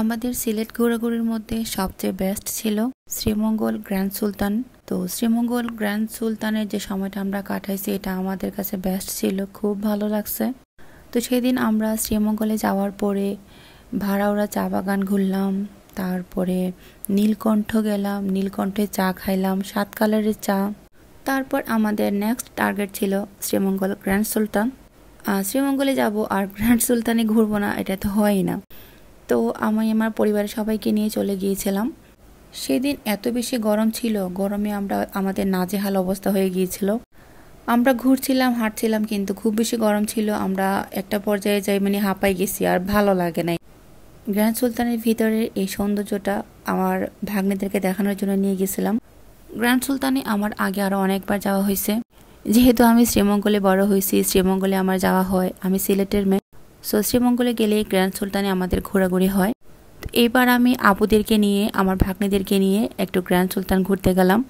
আমাদের সিলেট ঘোরাঘুরির মধ্যে সবচেয়ে বেস্ট ছিল শ্রীমঙ্গল গ্র্যান্ড সুলতান। তো শ্রীমঙ্গল গ্র্যান্ড সুলতানের যে সময়টা আমরা কাটাইছি এটা আমাদের কাছে বেস্ট ছিল, খুব ভালো লাগছে। তো সেদিন আমরা শ্রীমঙ্গলে যাওয়ার পরে ভাড়াওরা চা বাগান ঘুরলাম, তারপরে নীলকণ্ঠ গেলাম, নীলকণ্ঠে চা খাইলাম, 7 কালারের চা। তারপর আমাদের নেক্সট টার্গেট ছিল শ্রীমঙ্গল গ্র্যান্ড সুলতান। শ্রীমঙ্গলে যাব আর গ্র্যান্ড সুলতানে ঘুরবো না, এটা তো হয়ই না। তো আমি আমার পরিবারের সবাইকে নিয়ে চলে গিয়েছিলাম। সেদিন এত বেশি গরম ছিল, গরমে আমাদের নাজেহাল অবস্থা হয়ে গিয়েছিল। আমরা ঘুরছিলাম, হাঁটছিলাম, কিন্তু খুব বেশি গরম ছিল। আমরা একটা পর্যায়ে যাই হাঁপাই গেছি, আর ভালো লাগে নাই। গ্র্যান্ড সুলতানের ভিতরের এই সৌন্দর্যটা আমার ভাগ্নেদেরকে দেখানোর জন্য নিয়ে গেছিলাম। গ্র্যান্ড সুলতানে আমার আগে আরও অনেকবার যাওয়া হয়েছে, যেহেতু আমি শ্রীমঙ্গলে বড় হয়েছি, শ্রীমঙ্গলে আমার যাওয়া হয়, আমি সিলেটের মেয়ে। সো শ্রীমঙ্গলে গেলে গ্র্যান্ড সুলতানে আমাদের ঘোরাঘুরি হয়। তো এবার আমি আপুদেরকে নিয়ে, আমার ভাগ্নেদেরকে নিয়ে একটু গ্র্যান্ড সুলতান ঘুরতে গেলাম।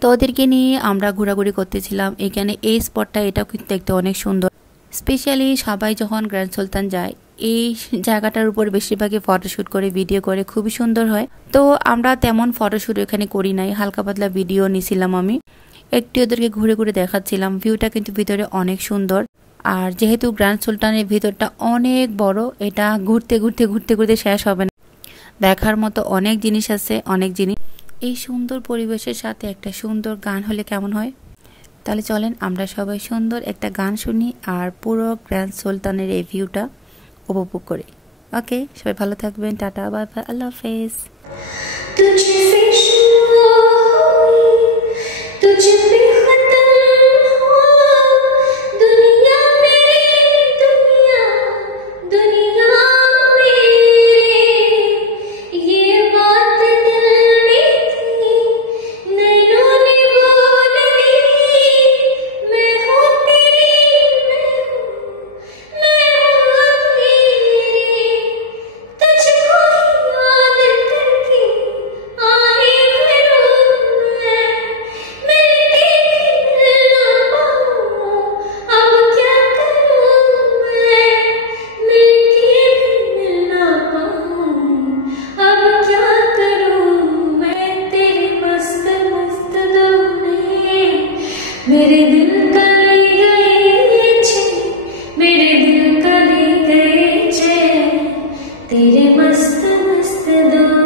তো ওদেরকে নিয়ে আমরা ঘোরাঘুরি করতেছিলাম। এখানে এই স্পটটা, এটাও কিন্তু দেখতে অনেক সুন্দর। স্পেশালি সবাই যখন গ্র্যান্ড সুলতান যায়, এই জায়গাটার উপর বেশিরভাগই ফটোশ্যুট করে, ভিডিও করে, খুবই সুন্দর হয়। তো আমরা তেমন ফটোশ্যুট এখানে করি নাই, হালকা পাতলা ভিডিও নিছিলাম। আমি একটু ওদেরকে ঘুরে ঘুরে দেখাচ্ছিলাম। ভিউটা কিন্তু ভিতরে অনেক সুন্দর। আর যেহেতু গ্র্যান্ড সুলতানের ভিতরটা অনেক বড়, এটা ঘুরতে ঘুরতে ঘুরতে ঘুরতে শেষ হবে না। দেখার মতো অনেক জিনিস আছে, অনেক জিনিস। এই সুন্দর পরিবেশের সাথে একটা সুন্দর গান হলে কেমন হয়? তাহলে চলেন আমরা সবাই সুন্দর একটা গান শুনি আর পুরো গ্র্যান্ড সুলতানের এই ভিউটা উপভোগ করি। ওকে, সবাই ভালো থাকবেন, টাটা, বাই বাই, আল্লাহ হাফেজ। मेरे दिल का ले गए छे, मेरे दिल का ले गए छे, तेरे मस्त मस्त दो